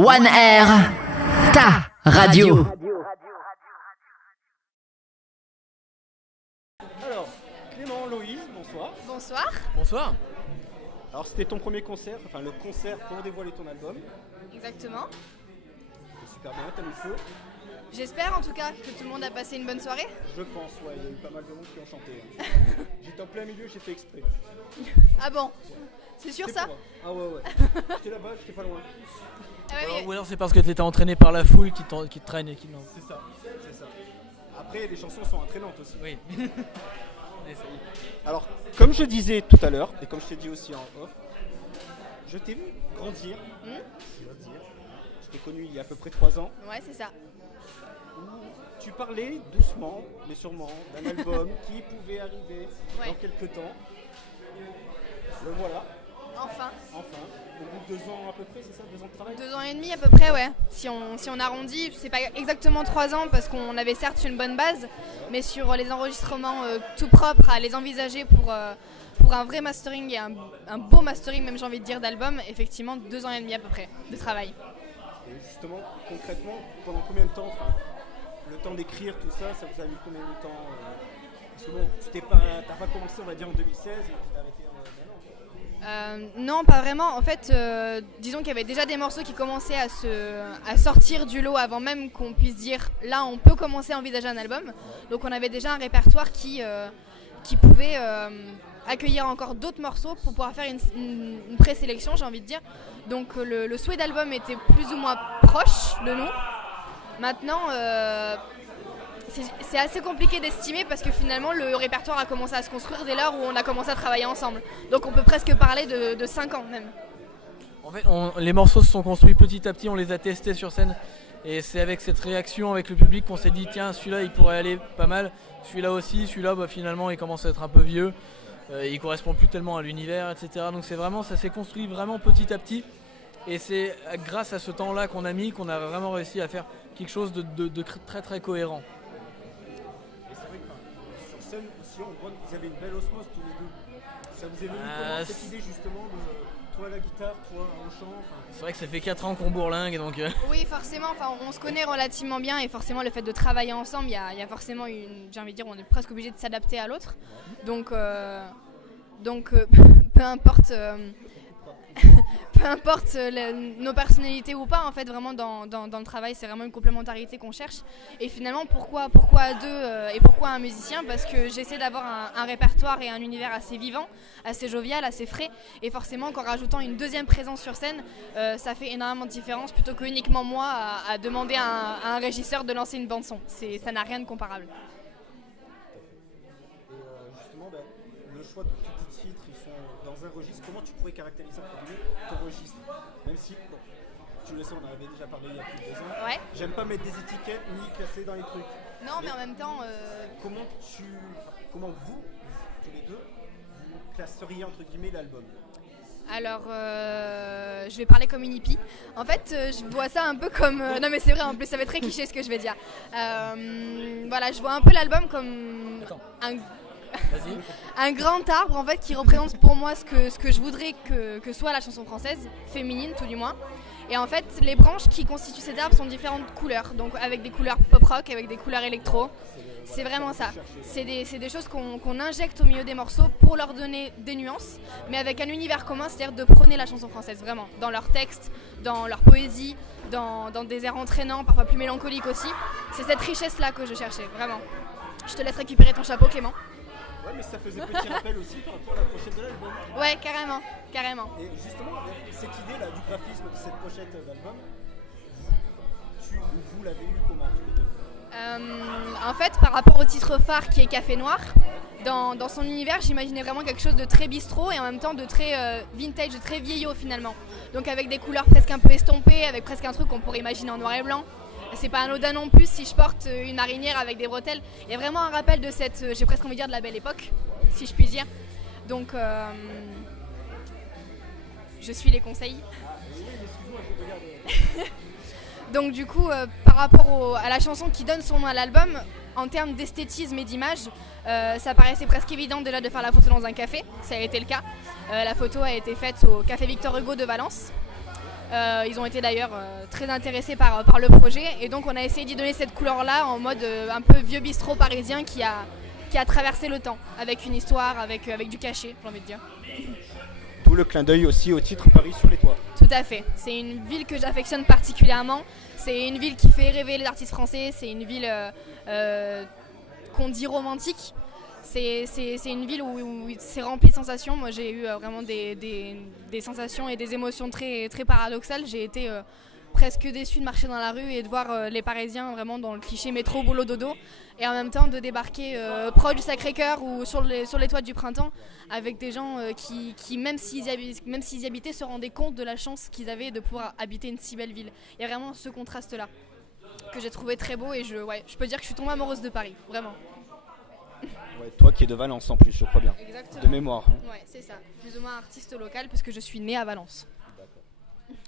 One Air, ta radio. Alors, Clément, Loïs, bonsoir. Bonsoir. Bonsoir. Alors, c'était ton premier concert, enfin le concert pour dévoiler ton album. Exactement. C'était super bien, t'as mis le feu. J'espère en tout cas que tout le monde a passé une bonne soirée. Je pense, ouais, il y a eu pas mal de monde qui ont chanté. Hein. J'étais en plein milieu, j'ai fait exprès. Ah bon? C'est sûr C'était ça? pour moi. Ah ouais, ouais. J'étais là-bas, j'étais pas loin. Ah ouais, mais- Ou alors c'est parce que t'étais entraîné par la foule qui te traîne et qui non. C'est ça, c'est ça. Après, les chansons sont entraînantes aussi. Oui. Alors, comme je disais tout à l'heure, et comme je t'ai dit aussi en off, je t'ai vu grandir, si j'ose dire. Je t'ai connu il y a à peu près 3 ans, Ouais, c'est ça. où tu parlais doucement, mais sûrement, d'un album qui pouvait arriver Ouais. dans quelques temps. Le voilà, Enfin. enfin, au bout de 2 ans à peu près, c'est ça, 2 ans de travail 2 ans et demi à peu près, ouais. Si on arrondit, c'est pas exactement 3 ans parce qu'on avait certes une bonne base, mais sur les enregistrements tout propres à les envisager pour un vrai mastering et un beau mastering, même j'ai envie de dire, d'album, effectivement 2 ans et demi à peu près de travail. Et justement, concrètement, pendant combien de temps, enfin, le temps d'écrire tout ça, ça vous a mis combien de temps Parce que bon, t'as pas commencé, on va dire, en 2016 et tu t'es arrêté en 1 an. Non, pas vraiment. En fait, disons qu'il y avait déjà des morceaux qui commençaient à sortir du lot avant même qu'on puisse dire là, on peut commencer à envisager un album. Donc, on avait déjà un répertoire qui pouvait accueillir encore d'autres morceaux pour pouvoir faire une présélection, j'ai envie de dire. Donc, le souhait d'album était plus ou moins proche de nous. Maintenant, c'est assez compliqué d'estimer parce que finalement le répertoire a commencé à se construire dès lors où on a commencé à travailler ensemble. Donc on peut presque parler de 5 ans même. En fait, les morceaux se sont construits petit à petit, on les a testés sur scène. Et c'est avec cette réaction avec le public qu'on s'est dit tiens, celui-là il pourrait aller pas mal, celui-là aussi, celui-là bah, finalement il commence à être un peu vieux, il correspond plus tellement à l'univers, etc. Donc c'est vraiment, ça s'est construit vraiment petit à petit. Et c'est grâce à ce temps-là qu'on a mis qu'on a vraiment réussi à faire quelque chose de très très cohérent. Et c'est vrai que sur scène aussi, on voit que vous avez une belle osmose tous les deux. Ça vous est venu comment cette idée justement de toi à la guitare, toi au chant C'est vrai que ça fait 4 ans qu'on bourlingue donc... Oui, forcément, on se connaît relativement bien et forcément le fait de travailler ensemble, il y a forcément j'ai envie de dire, on est presque obligé de s'adapter à l'autre. Donc peu importe... peu importe nos personnalités ou pas, en fait, vraiment dans le travail, c'est vraiment une complémentarité qu'on cherche. Et finalement, pourquoi à deux et pourquoi un musicien? Parce que j'essaie d'avoir un répertoire et un univers assez vivant, assez jovial, assez frais. Et forcément, qu'en rajoutant une deuxième présence sur scène, ça fait énormément de différence plutôt que uniquement moi à demander à un régisseur de lancer une bande-son. Ça n'a rien de comparable. Et justement, le choix de tous tes titres, ils sont dans un registre. Comment tu pourrais caractériser ton registre? Même si, bon, tu le sais, on en avait déjà parlé il y a plus de 2 ans. Ouais. J'aime pas mettre des étiquettes ni classer dans les trucs. Non, mais en même temps... Comment vous, tous les deux, vous classeriez entre guillemets l'album? Alors, je vais parler comme une hippie. En fait, je vois ça un peu comme... non mais c'est vrai, en plus ça va être très cliché ce que je vais dire. Voilà, je vois un peu l'album comme un grand arbre en fait qui représente pour moi ce que je voudrais que soit la chanson française, féminine tout du moins. Et en fait, les branches qui constituent cet arbre sont différentes couleurs, donc avec des couleurs pop-rock, avec des couleurs électro. C'est vraiment ça. C'est des choses qu'on injecte au milieu des morceaux pour leur donner des nuances, mais avec un univers commun, c'est-à-dire de prôner la chanson française, vraiment, dans leurs textes, dans leur poésie, dans des airs entraînants, parfois plus mélancoliques aussi. C'est cette richesse-là que je cherchais, vraiment. Je te laisse récupérer ton chapeau, Clément. Ouais, mais ça faisait petit rappel aussi par rapport à la pochette de l'album. Ouais, carrément, carrément. Et justement, cette idée-là du graphisme de cette pochette d'album, vous l'avez eu comment tous les deux? En fait, par rapport au titre phare qui est Café Noir, dans son univers, j'imaginais vraiment quelque chose de très bistrot et en même temps de très vintage, de très vieillot finalement. Donc avec des couleurs presque un peu estompées, avec presque un truc qu'on pourrait imaginer en noir et blanc. C'est pas anodin non plus si je porte une marinière avec des bretelles. Il y a vraiment un rappel de cette, j'ai presque envie de dire, de la belle époque, si je puis dire. Donc, je suis les conseils. Donc du coup, par rapport à la chanson qui donne son nom à l'album, en termes d'esthétisme et d'image, ça paraissait presque évident déjà de faire la photo dans un café. Ça a été le cas. La photo a été faite au Café Victor Hugo de Valence. Ils ont été d'ailleurs très intéressés par le projet et donc on a essayé d'y donner cette couleur-là en mode un peu vieux bistrot parisien qui a traversé le temps, avec une histoire, avec du cachet, j'ai envie de dire. D'où le clin d'œil aussi au titre Paris sur les toits. Tout à fait. C'est une ville que j'affectionne particulièrement. C'est une ville qui fait rêver les artistes français. C'est une ville qu'on dit romantique. C'est une ville où c'est rempli de sensations. Moi, j'ai eu vraiment des sensations et des émotions très, très paradoxales. J'ai été presque déçue de marcher dans la rue et de voir les Parisiens vraiment dans le cliché métro, boulot, dodo. Et en même temps de débarquer proche du Sacré-Cœur ou sur les toits du Printemps avec des gens qui même s'ils y habitaient, se rendaient compte de la chance qu'ils avaient de pouvoir habiter une si belle ville. Il y a vraiment ce contraste-là que j'ai trouvé très beau et je peux dire que je suis tombée amoureuse de Paris, vraiment. Ouais, toi qui es de Valence en plus, je crois bien. Exactement. De mémoire. Hein. Ouais, c'est ça. Plus ou moins artiste local puisque je suis née à Valence.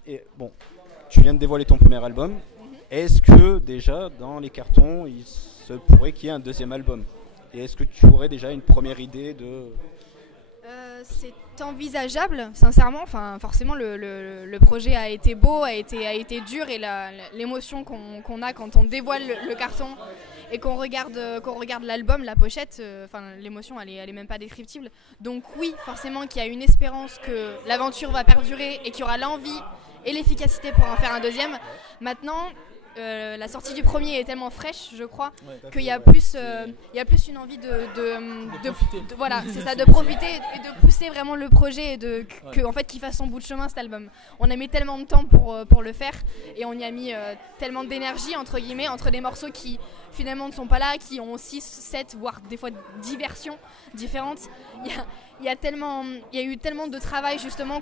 Et bon, tu viens de dévoiler ton premier album. Est-ce que déjà dans les cartons, il se pourrait qu'il y ait un deuxième album? Et est-ce que tu aurais déjà une première idée de... C'est envisageable, sincèrement. Enfin, forcément, le projet a été beau, a été dur et l'émotion qu'on a quand on dévoile le carton et qu'on regarde l'album, la pochette, l'émotion, elle est même pas descriptible. Donc oui, forcément qu'il y a une espérance que l'aventure va perdurer et qu'il y aura l'envie et l'efficacité pour en faire un deuxième. Maintenant, la sortie du premier est tellement fraîche, je crois, qu'il y a plus une envie de profiter. Voilà, c'est ça, de profiter et de pousser vraiment le projet et en fait, qu'il fasse son bout de chemin cet album. On a mis tellement de temps pour le faire et on y a mis tellement d'énergie entre guillemets entre des morceaux qui finalement ne sont pas là, qui ont 6, 7 voire des fois 10 versions différentes. Il y a eu tellement de travail justement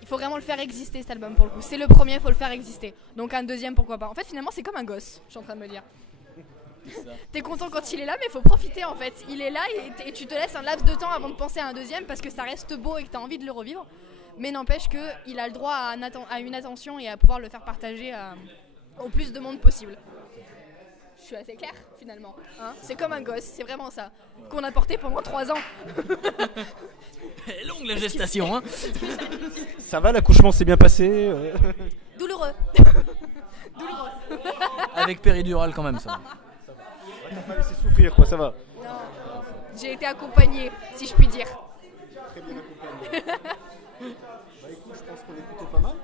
il faut vraiment le faire exister cet album pour le coup. C'est le premier, il faut le faire exister. Donc un deuxième, pourquoi pas. En fait, finalement, c'est comme un gosse, je suis en train de me dire. T'es content quand il est là, mais il faut profiter en fait. Il est là et tu te laisses un laps de temps avant de penser à un deuxième parce que ça reste beau et que t'as envie de le revivre. Mais n'empêche qu'il a le droit à une attention et à pouvoir le faire partager au plus de monde possible. Je suis assez claire finalement. Hein, c'est comme un gosse, c'est vraiment ça. Qu'on a porté pendant 3 ans. Elle est longue la gestation, hein. Ça va, l'accouchement s'est bien passé Douloureux. Douloureux. Avec péridurale quand même, ça. T'as pas laissé souffrir, quoi, ça va. Non, j'ai été accompagnée, si je puis dire. Très bien accompagné. Bah écoute, je pense qu'on est plutôt pas mal.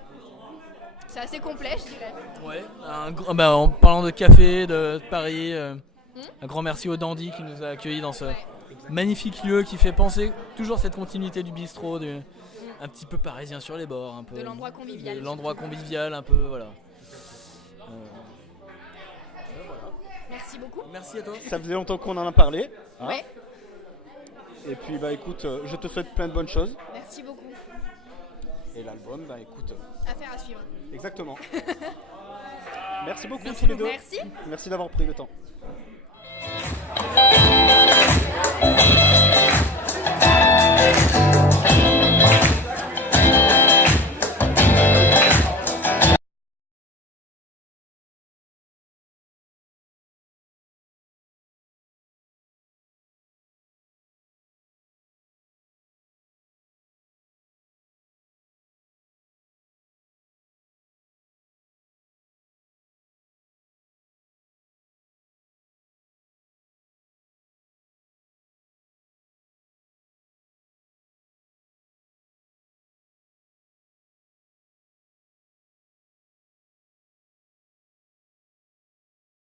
C'est assez complet, je dirais. Ouais. En parlant de café, de Paris, un grand merci au Dandy qui nous a accueillis dans ce magnifique lieu qui fait penser toujours cette continuité du bistrot, un petit peu parisien sur les bords, un peu. De l'endroit convivial. De l'endroit convivial, un peu, voilà. Merci beaucoup. Merci à toi. Ça faisait longtemps qu'on en a parlé. Hein. Ouais. Et puis bah écoute, je te souhaite plein de bonnes choses. Merci beaucoup. Et l'album, bah écoute. Affaire à suivre. Exactement. Merci beaucoup Merci tous les deux. Merci. Merci d'avoir pris le temps.